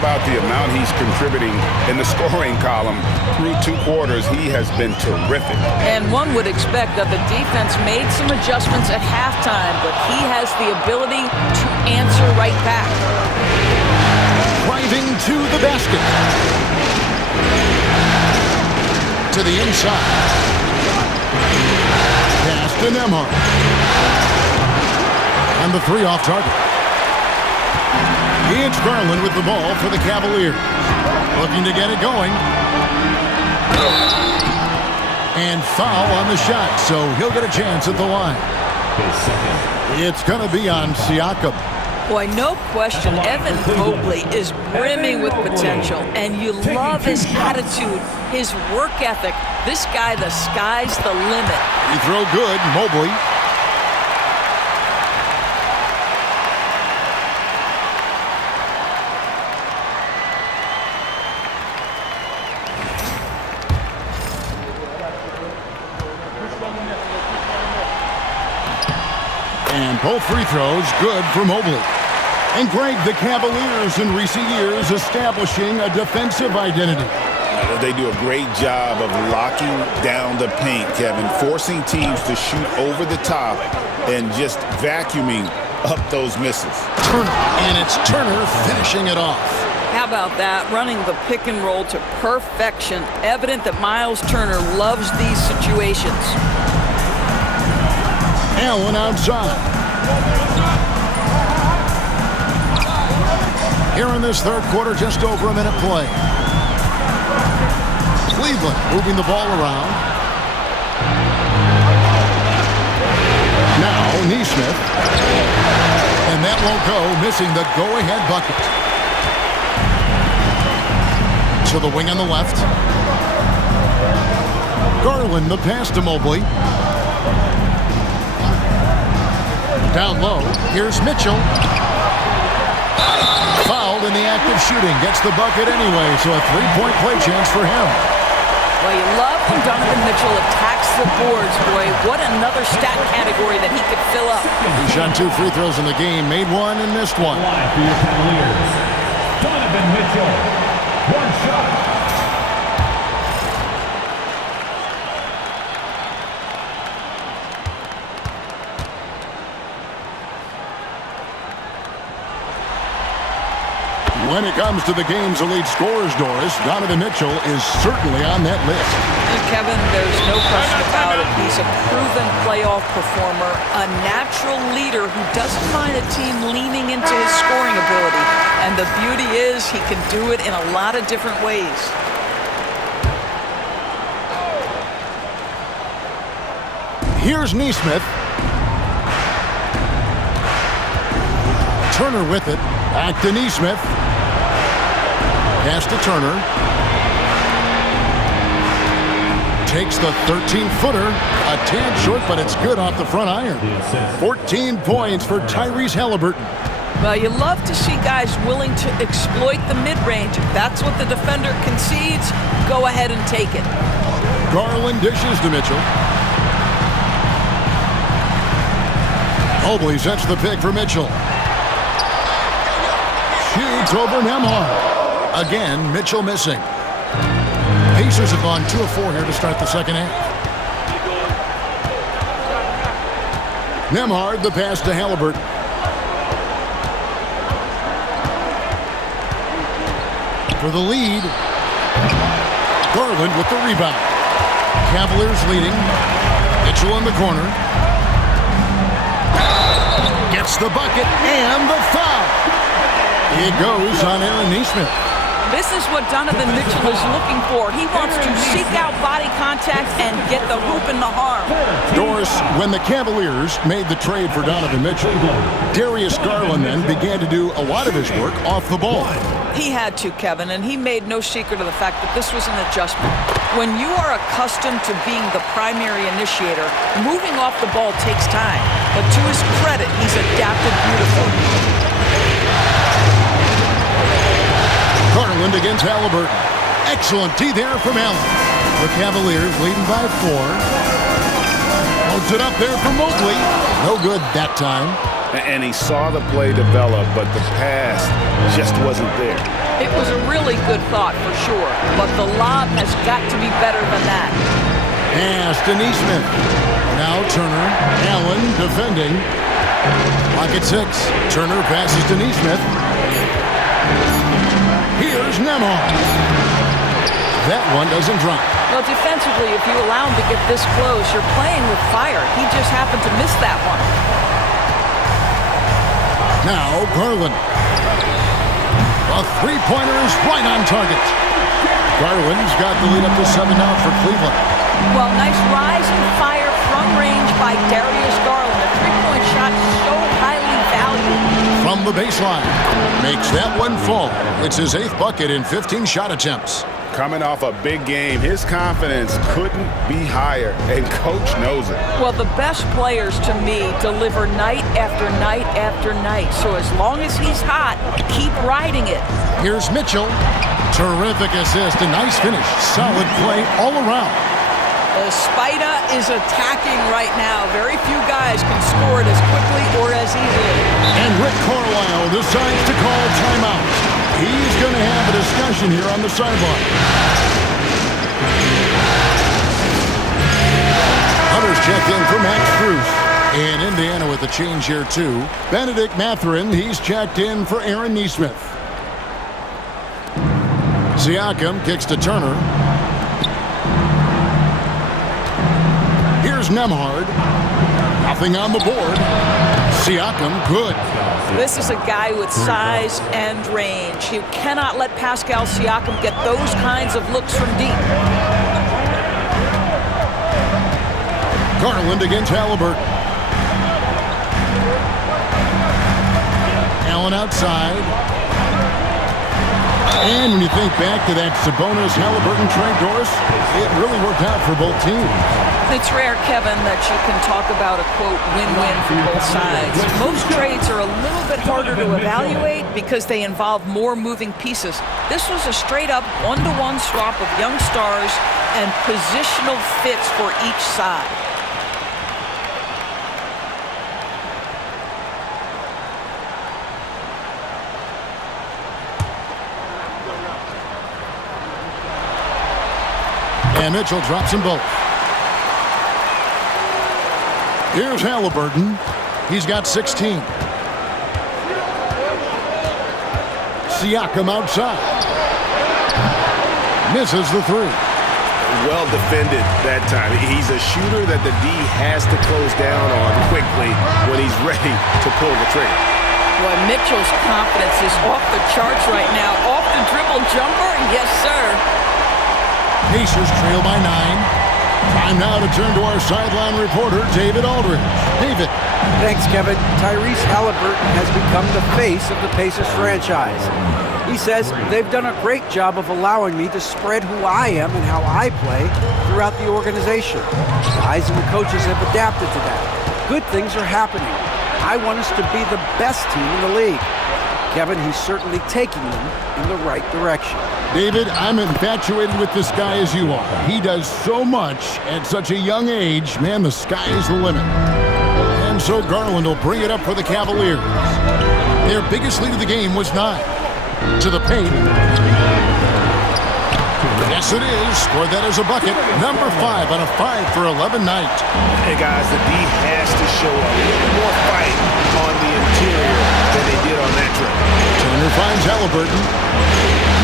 about the amount he's contributing in the scoring column through 2 quarters? He has been terrific. And one would expect that the defense made some adjustments at halftime, but he has the ability to answer right back. Driving to the basket. To the inside. Pass to Nembhard. And the 3 off target. It's Garland with the ball for the Cavaliers. Looking to get it going. And foul on the shot, so he'll get a chance at the line. It's going to be on Siakam. Boy, no question, Evan Mobley is brimming with potential, and you love his attitude, his work ethic. This guy, the sky's the limit. He throw good, Mobley. And both free throws good for Mobley. And Greg, the Cavaliers in recent years establishing a defensive identity. They do a great job of locking down the paint, Kevin, forcing teams to shoot over the top and just vacuuming up those misses. Turner, and it's Turner finishing it off. How about that? Running the pick and roll to perfection. Evident that Miles Turner loves these situations. Allen outside. Here in this third quarter, just over a minute play. Cleveland moving the ball around. Now Nesmith. And that won't go, missing the go-ahead bucket. To the wing on the left. Garland, the pass to Mobley. Down low, here's Mitchell. Fouled in the act of shooting. Gets the bucket anyway, so a 3-point play chance for him. Well, you love when Donovan Mitchell attacks the boards, boy. What another stat category that he could fill up. He shot 2 free throws in the game, made 1 and missed 1. For your Cavaliers, Donovan Mitchell, 1 shot. When it comes to the game's elite scorers, Doris, Donovan Mitchell is certainly on that list. And Kevin, there's no question about it. He's a proven playoff performer, a natural leader who doesn't mind a team leaning into his scoring ability. And the beauty is he can do it in a lot of different ways. Here's Nesmith. Turner with it. Back to Nesmith. Pass to Turner. Takes the 13-footer. A tad short, but it's good off the front iron. 14 points for Tyrese Halliburton. Well, you love to see guys willing to exploit the mid-range. If that's what the defender concedes, go ahead and take it. Garland dishes to Mitchell. Mobley sets the pick for Mitchell. Shoots over Nembhard. Again, Mitchell missing. Pacers have gone 2 of 4 here to start the second half. Nembhard, the pass to Halliburton. For the lead. Garland with the rebound. Cavaliers leading. Mitchell in the corner. Gets the bucket and the foul. It goes on Aaron Nesmith. This is what Donovan Mitchell is looking for. He wants to seek out body contact and get the hoop in the harm. Doris, when the Cavaliers made the trade for Donovan Mitchell, Darius Garland then began to do a lot of his work off the ball. He had to, Kevin, and he made no secret of the fact that this was an adjustment. When you are accustomed to being the primary initiator, moving off the ball takes time. But to his credit, he's adapted beautifully. Garland against Halliburton. Excellent D there from Allen. The Cavaliers leading by 4. Holds it up there for Mobley. No good that time. And he saw the play develop, but the pass just wasn't there. It was a really good thought for sure, but the lob has got to be better than that. Pass to Neesmith. Now Turner. Allen defending. Lock at 6. Turner passes to Neesmith. Here's Nembhard. That one doesn't drop. Well, defensively, if you allow him to get this close, you're playing with fire. He just happened to miss that one. Now Garland. A three-pointer is right on target. Garland's got the lead up to 7 now for Cleveland. Well, nice rise and fire from range by Darius Garland. A three-point shot so highly valued. From the baseline. Makes that one fall. It's his 8th bucket in 15 shot attempts. Coming off a big game, his confidence couldn't be higher, and Coach knows it. Well, the best players, to me, deliver night after night after night. So as long as he's hot, keep riding it. Here's Mitchell. Terrific assist, a nice finish. Solid play all around. Spida is attacking right now. Very few guys can score it as quickly or as easily. And Rick Carlisle decides to call timeout. He's going to have a discussion here on the sideline. Hunter's checked in for Max Strus. And Indiana with a change here, too. Benedict Mathurin, he's checked in for Aaron Neesmith. Siakam kicks to Turner. Here's Nembhard. Nothing on the board. Siakam, good. This is a guy with size and range. You cannot let Pascal Siakam get those kinds of looks from deep. Garland against Halliburton. Allen outside. And when you think back to that Sabonis-Halliburton trade, Doris, it really worked out for both teams. It's rare, Kevin, that you can talk about a, quote, win-win for both sides. Most trades are a little bit harder to evaluate because they involve more moving pieces. This was a straight-up one-to-one swap of young stars and positional fits for each side. And Mitchell drops them both. Here's Halliburton. He's got 16. Siakam outside. Misses the 3. Well defended that time. He's a shooter that the D has to close down on quickly when he's ready to pull the trigger. Boy, Mitchell's confidence is off the charts right now. Off the dribble jumper? Yes, sir. Pacers trail by 9. Time now to turn to our sideline reporter, David Aldridge. David. Thanks, Kevin. Tyrese Halliburton has become the face of the Pacers franchise. He says they've done a great job of allowing me to spread who I am and how I play throughout the organization. Guys and the coaches have adapted to that. Good things are happening. I want us to be the best team in the league. Kevin, he's certainly taking them in the right direction. David, I'm infatuated with this guy as you are. He does so much at such a young age. Man, the sky is the limit. And so Garland will bring it up for the Cavaliers. Their biggest lead of the game was 9. To the paint. Yes, it is. Scored that as a bucket. Number 5 on a 5 for 11 night. Hey, guys, the D has to show a little more fight on the interior than they did on that trip. Turner finds Halliburton.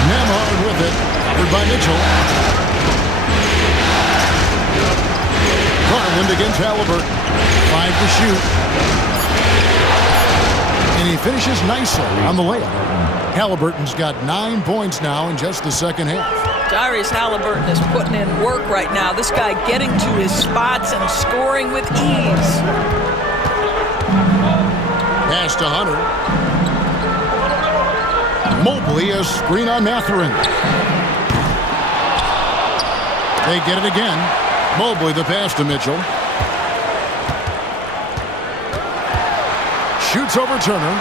Nembhard with it. Covered by Mitchell. Garland against Halliburton. 5 to shoot. And he finishes nicely on the layup. Halliburton's got 9 points now in just the second half. Tyrese Halliburton is putting in work right now. This guy getting to his spots and scoring with ease. Pass to Hunter. Mobley, a screen on Mathurin. They get it again. Mobley, the pass to Mitchell. Shoots over Turner.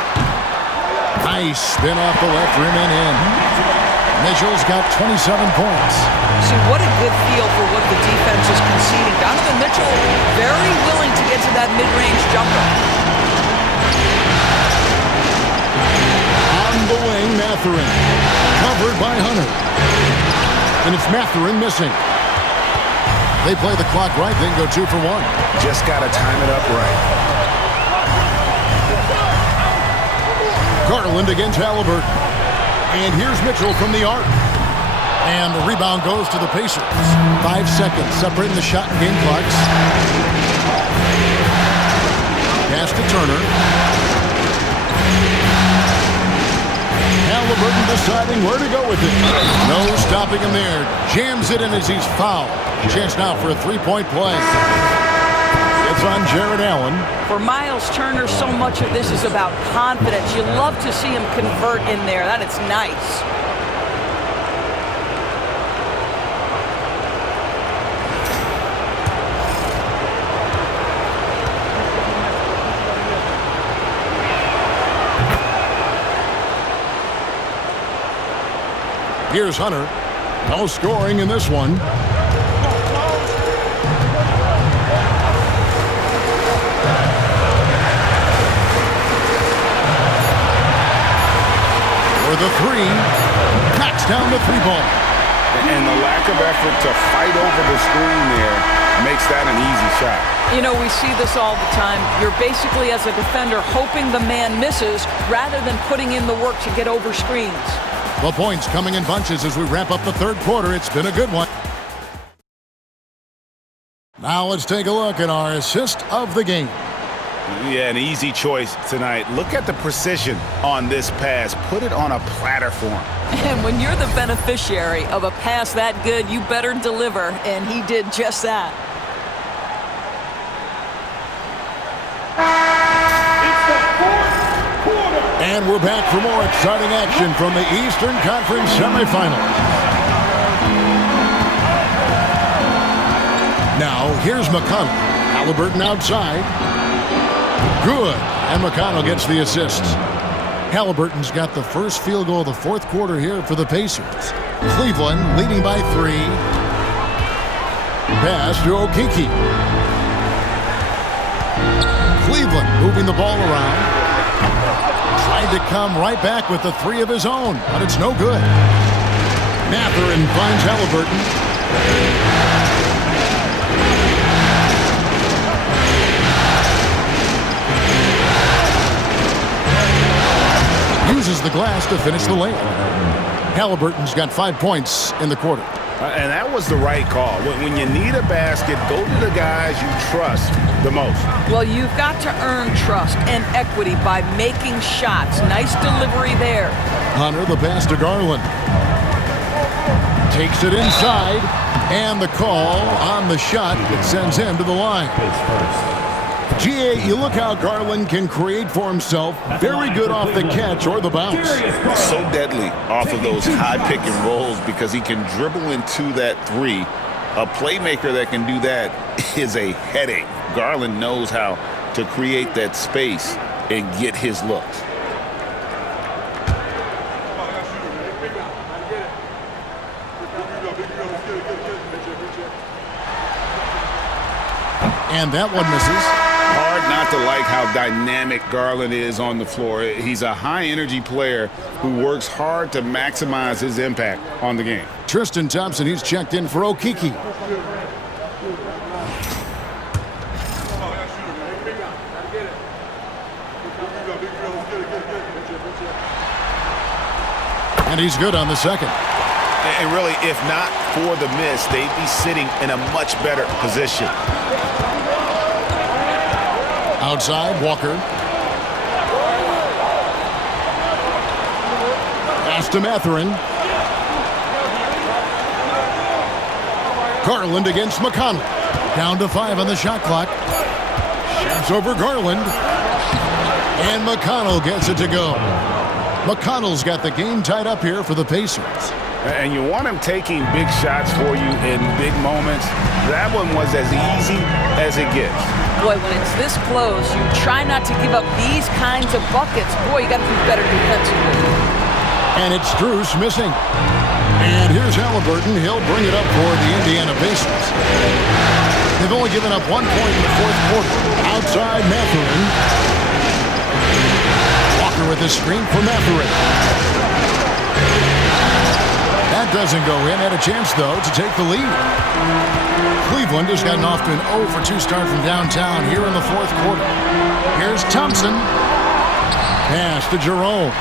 Nice spin off the left rim and in. Mitchell's got 27 points. See, what a good feel for what the defense is conceding. Donovan Mitchell very willing to get to that mid-range jumper. Mathurin. Covered by Hunter. And it's Mathurin missing. They play the clock right, then go 2 for 1. Just got to time it up right. Garland against Halliburton. And here's Mitchell from the arc. And the rebound goes to the Pacers. 5 seconds separating the shot and game clocks. Pass to Turner. Halliburton deciding where to go with it. No stopping him there. Jams it in as he's fouled. Chance now for a three-point play. It's on Jared Allen. For Miles Turner, so much of this is about confidence. You love to see him convert in there. That is nice. Here's Hunter. No scoring in this one. For the three. Knocks down the three ball. And the lack of effort to fight over the screen there makes that an easy shot. You know, we see this all the time. You're basically, as a defender, hoping the man misses rather than putting in the work to get over screens. The points coming in bunches as we wrap up the third quarter. It's been a good one. Now let's take a look at our assist of the game. Yeah, an easy choice tonight. Look at the precision on this pass. Put it on a platter for him. And when you're the beneficiary of a pass that good, you better deliver, and he did just that. And we're back for more exciting action from the Eastern Conference semifinals. Now, here's McConnell. Halliburton outside. Good. And McConnell gets the assists. Halliburton's got the first field goal of the fourth quarter here for the Pacers. Cleveland leading by 3. Pass to Okeke. Cleveland moving the ball around. Tried to come right back with the 3 of his own, but it's no good. Mathurin finds Halliburton. Uses the glass to finish the layup. Halliburton's got 5 points in the quarter. And that was the right call. When you need a basket, go to the guys you trust the most. Well, you've got to earn trust and equity by making shots. Nice delivery there. Hunter, the pass to Garland. Takes it inside, and the call on the shot that sends him to the line. GA, you look how Garland can create for himself. Very good off the catch or the bounce. So deadly off of those high pick and rolls because he can dribble into that 3. A playmaker that can do that is a headache. Garland knows how to create that space and get his looks. And that one misses. Hard not to like how dynamic Garland is on the floor. He's a high-energy player who works hard to maximize his impact on the game. Tristan Thompson, he's checked in for Okeke. And he's good on the second. And really, if not for the miss, they'd be sitting in a much better position. Outside, Walker. Pass to Mathurin. Garland against McConnell. Down to 5 on the shot clock. Shoots over Garland. And McConnell gets it to go. McConnell's got the game tied up here for the Pacers. And you want him taking big shots for you in big moments. That one was as easy as it gets. Boy, when it's this close, you try not to give up these kinds of buckets. Boy, you got to do better defensively. And it's Strus missing. And here's Halliburton. He'll bring it up for the Indiana Pacers. They've only given up 1 point in the fourth quarter. Outside, Mathurin. Walker with the screen for Mathurin. That doesn't go in. Had a chance, though, to take the lead. Cleveland has gotten off to an 0-for-2 start from downtown here in the fourth quarter. Here's Thompson. Pass to Jerome.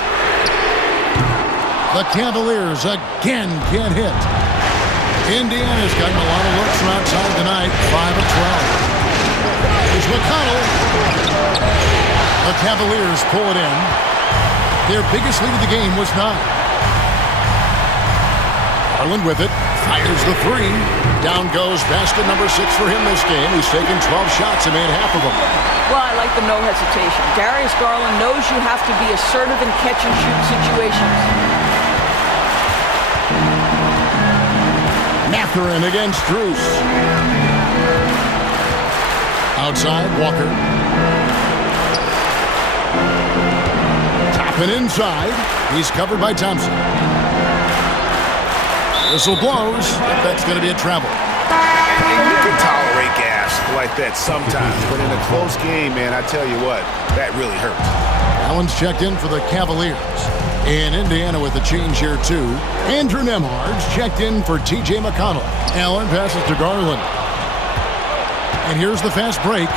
The Cavaliers again can't hit. Indiana's gotten a lot of looks from outside tonight, 5 of 12. Here's McConnell. The Cavaliers pull it in. Their biggest lead of the game was 9. Garland with it. Fires the 3. Down goes basket number 6 for him this game. He's taken 12 shots and made half of them. Well, I like the no hesitation. Darius Garland knows you have to be assertive in catch-and-shoot situations. Mathurin against Strus. Outside, Walker. Toppin inside. He's covered by Thompson. Whistle blows. That's going to be a travel. And you can tolerate gas like that sometimes, but in a close game, man, I tell you what, that really hurts. Allen's checked in for the Cavaliers. In Indiana with a change here, too. Andrew Nembhard's checked in for T.J. McConnell. Allen passes to Garland. And here's the fast break.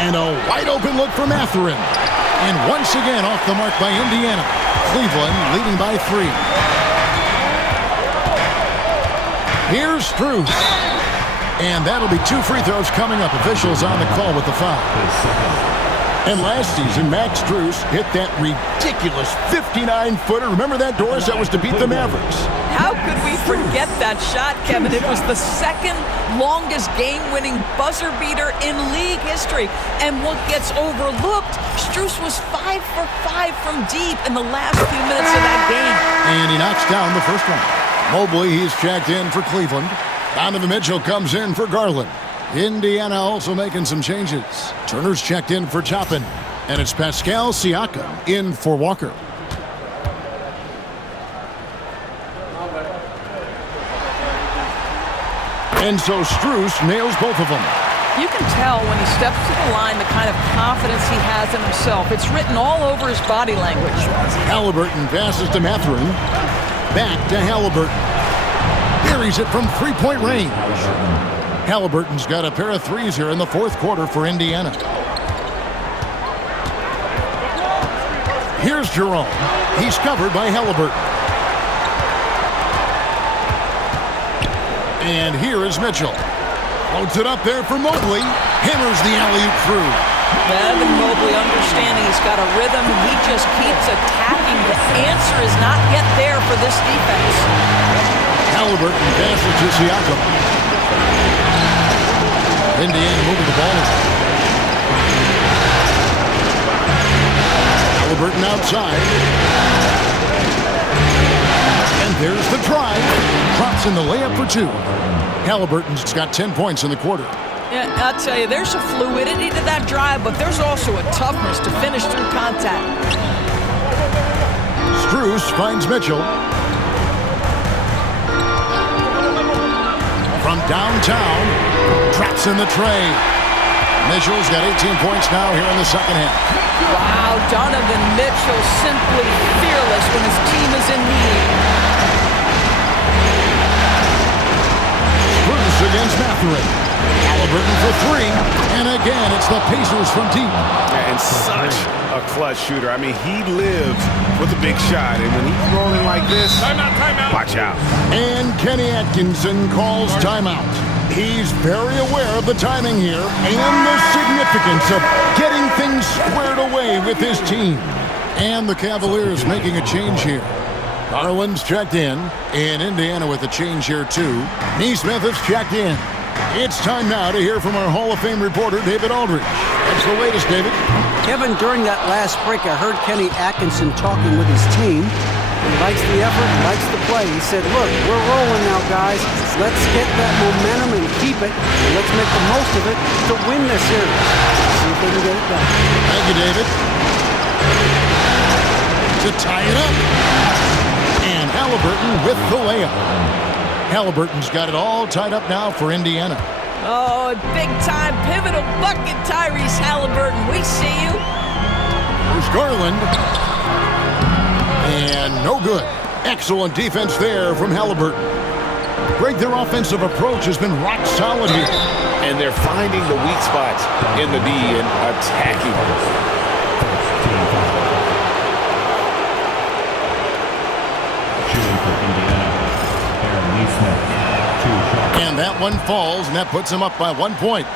And a wide-open look for Mathurin. And once again off the mark by Indiana. Cleveland leading by 3. Here's Strus. And that'll be 2 free throws coming up. Officials on the call with the foul. And last season, Max Strus hit that ridiculous 59-footer. Remember that, Doris? That was to beat the Mavericks. How could we forget that shot, Kevin? It was the second longest game-winning buzzer beater in league history. And what gets overlooked, Strus was 5 for 5 from deep in the last few minutes of that game. And he knocks down the first one. Mobley, he's checked in for Cleveland. Donovan Mitchell comes in for Garland. Indiana also making some changes. Turner's checked in for Toppin. And it's Pascal Siakam in for Walker. And so Strus nails both of them. You can tell when he steps to the line the kind of confidence he has in himself. It's written all over his body language. Halliburton passes to Mathurin. Back to Halliburton. Buries it from three-point range. Halliburton's got a pair of threes here in the fourth quarter for Indiana. Here's Jerome. He's covered by Halliburton. And here is Mitchell. Floats it up there for Mobley. Hammers the alley-oop through. Evan Mobley understanding he's got a rhythm. He just keeps attacking. The answer is not yet there for this defense. Halliburton passes to Siakam. Indiana moving the ball. Halliburton outside. And there's the drive. Drops in the layup for 2. Halliburton's got 10 points in the quarter. Yeah, I'll tell you, there's a fluidity to that drive, but there's also a toughness to finish through contact. Strus finds Mitchell. From downtown, traps in the tray. Mitchell's got 18 points now here in the second half. Wow, Donovan Mitchell simply fearless when his team is in need. Strus against Mathurin. Halliburton for 3. And again, it's the Pacers from deep. And such a clutch shooter. I mean, he lives with a big shot. And when he's rolling like this, timeout. Watch out. And Kenny Atkinson calls timeout. He's very aware of the timing here and the significance of getting things squared away with his team. And the Cavaliers making a change here. Garland's checked in Indiana with a change here too. Neesmith has checked in. It's time now to hear from our Hall of Fame reporter, David Aldridge. What's the latest, David? Kevin, during that last break, I heard Kenny Atkinson talking with his team. He likes the effort, likes the play. He said, look, we're rolling now, guys. Let's get that momentum and keep it. And let's make the most of it to win this series. See if they can get it done. Thank you, David. To tie it up. And Halliburton with the layup. Halliburton's got it all tied up now for Indiana. Oh, big-time pivotal bucket, Tyrese Halliburton. We see you. Here's Garland. And no good. Excellent defense there from Halliburton. Greg, their offensive approach has been rock solid here. And they're finding the weak spots in the D and attacking them. And that one falls, and that puts him up by 1 point.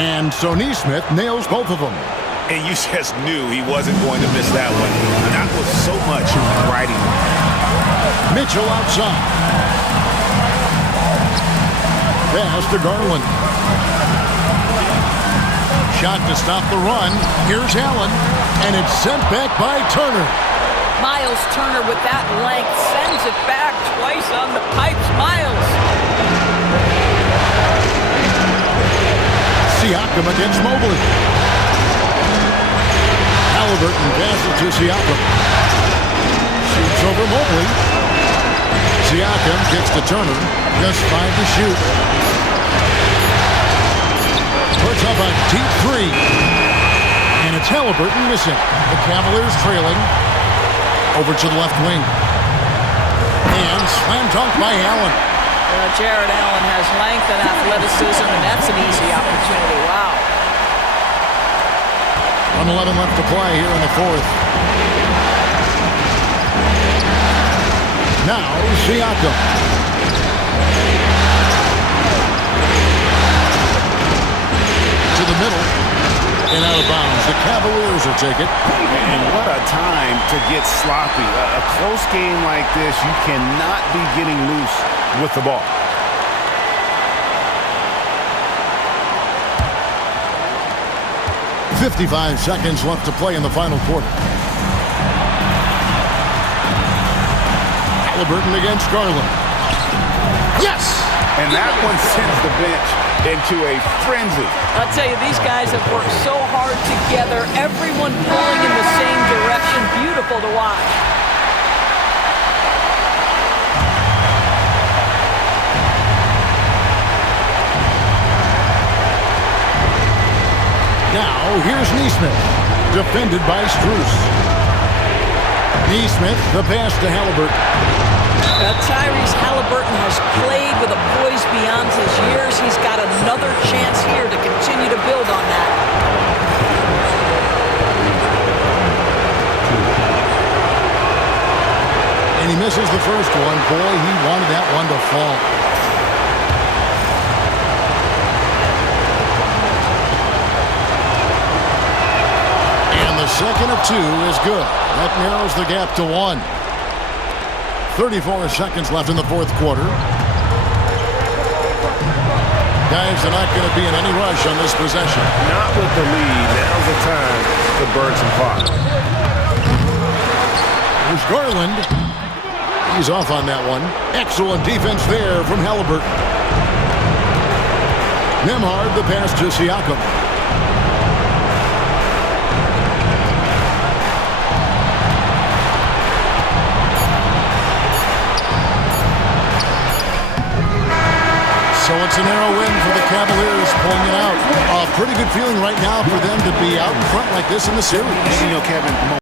And so Neesmith nails both of them. And you just knew he wasn't going to miss that one. That was so much riding. Mitchell outside. Pass to Garland. Shot to stop the run. Here's Allen. And it's sent back by Turner. Miles Turner with that length sends it back twice on the pipes. Miles. Siakam against Mobley. Halliburton passes to Siakam. Shoots over Mobley. Siakam kicks to Turner. Just 5 to shoot. Puts up a deep three. And it's Halliburton missing. The Cavaliers trailing. Over to the left wing. And slam dunk by Allen. Jared Allen has length and athleticism, and that's an easy opportunity. Wow. 1:11 left to play here in the fourth. Now, Siakam. To the middle. And out of bounds. The Cavaliers will take it. And what a time to get sloppy. A close game like this, you cannot be getting loose with the ball. .55 seconds left to play in the final quarter. Halliburton against Garland. Yes! And that one sends the bench into a frenzy. I'll tell you, these guys have worked so hard together. Everyone pulling in the same direction. Beautiful to watch. Now, here's Neesmith, defended by Strus. Neesmith, the pass to Halliburton. Tyrese Halliburton has played with a poise beyond his years. He's got another chance here to continue to build on that. And he misses the first one. Boy, he wanted that one to fall. Second of 2 is good. That narrows the gap to 1. 34 seconds left in the fourth quarter. Guys are not going to be in any rush on this possession. Not with the lead. Now's the time to burn some clock. There's Garland. He's off on that one. Excellent defense there from Halliburton. Nembhard, the pass to Siakam. So it's a narrow win for the Cavaliers, pulling it out. A pretty good feeling right now for them to be out in front like this in the series. You know, Kevin,